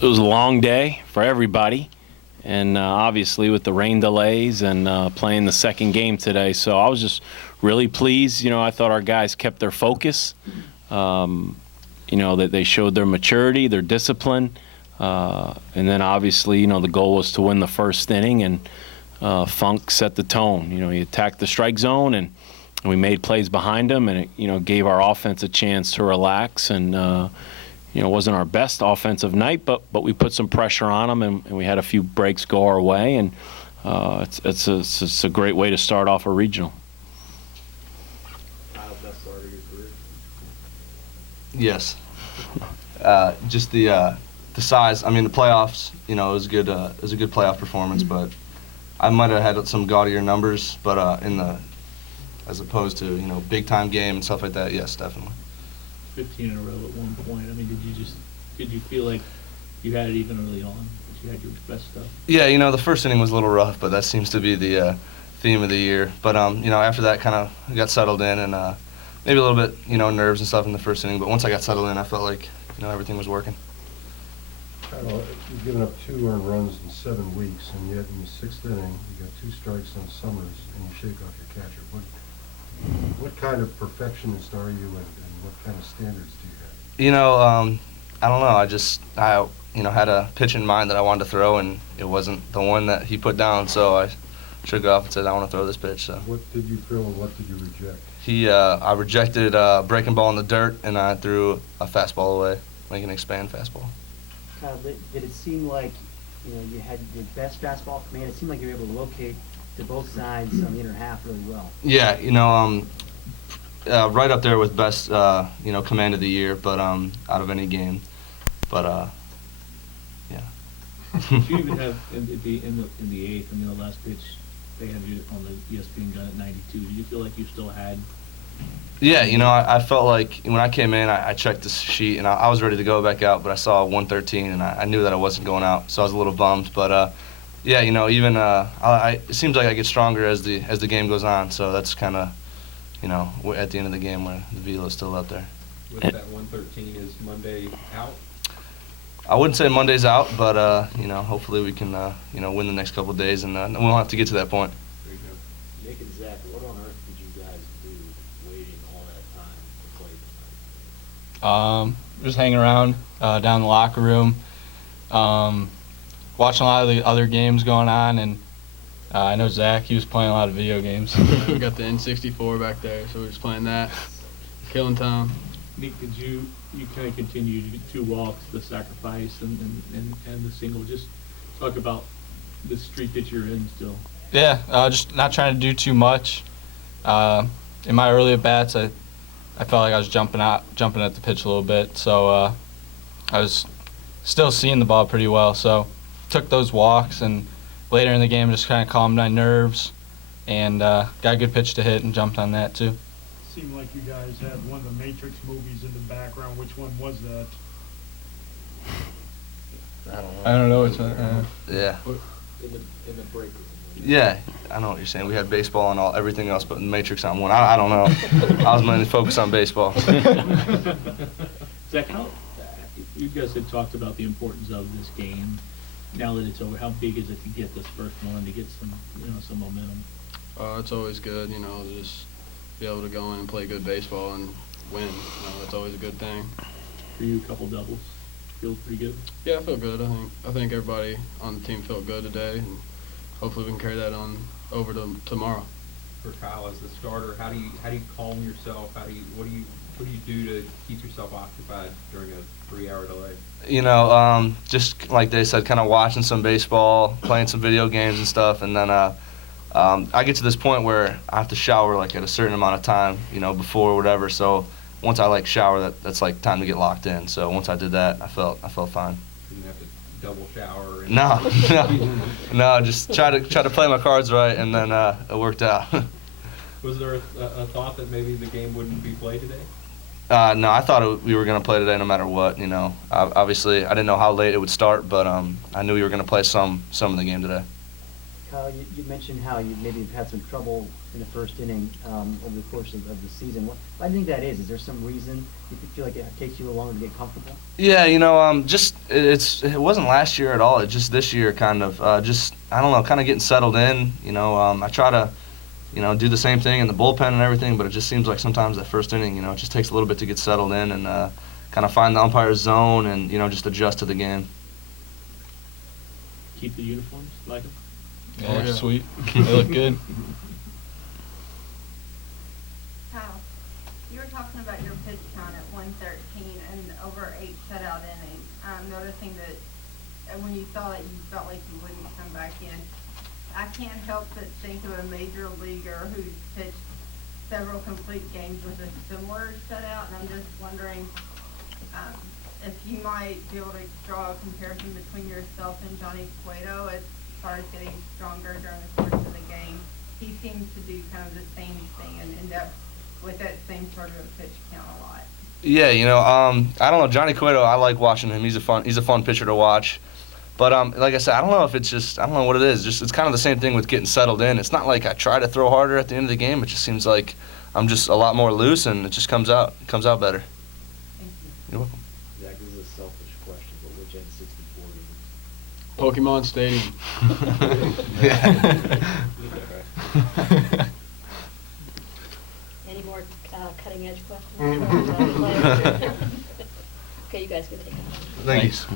it was a long day for everybody, and obviously with the rain delays and playing the second game today. So I was just really pleased. I thought our guys kept their focus, that they showed their maturity, their discipline, and then obviously, the goal was to win the first inning, and Funk set the tone. He attacked the strike zone, and we made plays behind him, and it, gave our offense a chance to relax. And it wasn't our best offensive night, but we put some pressure on them, and we had a few breaks go our way, and it's a great way to start off a regional. Best start of your career? Yes. Just the size. I mean, the playoffs. It was good. It was a good playoff performance, but I might have had some gaudier numbers, but as opposed to big time game and stuff like that. Yes, definitely. 15 in a row at one point. I mean, did you feel like you had it even early on? That you had your best stuff? Yeah, the first inning was a little rough, but that seems to be the theme of the year. But after that, kind of got settled in, and maybe a little bit nerves and stuff in the first inning. But once I got settled in, I felt like everything was working. You've given up 2 earned runs in 7 weeks, and yet in the 6th inning, you got 2 strikes on Summers, and you shake off your catcher. What kind of perfectionist are you, and what kind of standards do you have? I don't know. I had a pitch in mind that I wanted to throw, and it wasn't the one that he put down, so I shook it off and said, I want to throw this pitch. So. What did you throw, and what did you reject? I rejected a breaking ball in the dirt, and I threw a fastball away, like an expand fastball. Kyle, did it seem like you had your best fastball command? It seeed like you were able to locate to both sides on the inner half really well. Yeah, right up there with best command of the year, but out of any game. But yeah. Did you even have in the 8th, the last pitch, they had you on the ESPN gun at 92. Did you feel like you still had? Yeah, I felt like when I came in, I checked the sheet, and I was ready to go back out, but I saw 113, and I knew that I wasn't going out, so I was a little bummed. But yeah, even it seems like I get stronger as the game goes on, so that's kind of we're at the end of the game where the velo is still out there. With that 113, is Monday out? I wouldn't say Monday's out, but hopefully we can win the next couple of days, and we won't have to get to that point. There you go. Nick and Zach, what on earth did you guys do waiting all that time to play tonight? Just hanging around down in the locker room, watching a lot of the other games going on, and I know Zach, he was playing a lot of video games. We got the N64 back there, so we were just playing that, killing time. Nick, did you kind of continue to do 2 walks, the sacrifice, and the single? Just talk about the streak that you're in still. Yeah, just not trying to do too much. In my early at-bats, I felt like I was jumping at the pitch a little bit, so I was still seeing the ball pretty well. So took those walks, and later in the game just kind of calmed my nerves, and got a good pitch to hit and jumped on that too. Seemed like you guys had one of the Matrix movies in the background. Which one was that? I don't know which one. Yeah. In the break room. Yeah, I know what you're saying. We had baseball and everything else, but the Matrix on one. I don't know. I was mainly focused on baseball. Zach, you guys had talked about the importance of this game. Now that it's over, how big is it to get this first one, to get some momentum? It's always good, to just be able to go in and play good baseball and win. That's always a good thing. For you, a couple doubles, feels pretty good. Yeah, I feel good. I think everybody on the team felt good today, and hopefully we can carry that on over to tomorrow. For Kyle as the starter, how do you calm yourself? What do you do to keep yourself occupied during a 3-hour delay? Just like they said, kind of watching some baseball, playing some video games and stuff, and then I get to this point where I have to shower like at a certain amount of time, before whatever. So once I shower, that's like time to get locked in. So once I did that, I felt fine. You didn't have to double shower. No, just try to play my cards right, and then it worked out. Was there a thought that maybe the game wouldn't be played today? No, I thought we were going to play today no matter what. Obviously I didn't know how late it would start, but I knew we were going to play some of the game today. Kyle, you mentioned how you maybe have had some trouble in the first inning over the course of the season. Why do you think that is? Is there some reason you feel like it takes you a little longer to get comfortable? Yeah, just it wasn't last year at all. It's just this year, kind of. Just I don't know, kind of getting settled in. I try to, do the same thing in the bullpen and everything, but it just seems like sometimes that first inning, it just takes a little bit to get settled in and kind of find the umpire's zone and just adjust to the game. Keep the uniforms, like them? Yeah, they're sweet. They look good. Kyle, you were talking about your pitch count at 113 and over 8 shutout innings. Noticing that when you saw it, you felt like you wouldn't come back in. I can't help but think of a major leaguer who's pitched several complete games with a similar shutout, and I'm just wondering if you might be able to draw a comparison between yourself and Johnny Cueto as far as getting stronger during the course of the game. He seems to do kind of the same thing and end up with that same sort of a pitch count a lot. Yeah, I don't know, Johnny Cueto. I like watching him. He's a fun pitcher to watch. But like I said, I don't know if it's just, I don't know what it is. Just it's kind of the same thing with getting settled in. It's not like I try to throw harder at the end of the game. It just seems like I'm just a lot more loose, and it just comes out better. Thank you. You're welcome. Zach, this is a selfish question, but which N64 is it? Pokemon Stadium. Any more cutting edge questions? Okay, you guys can take it. Thanks.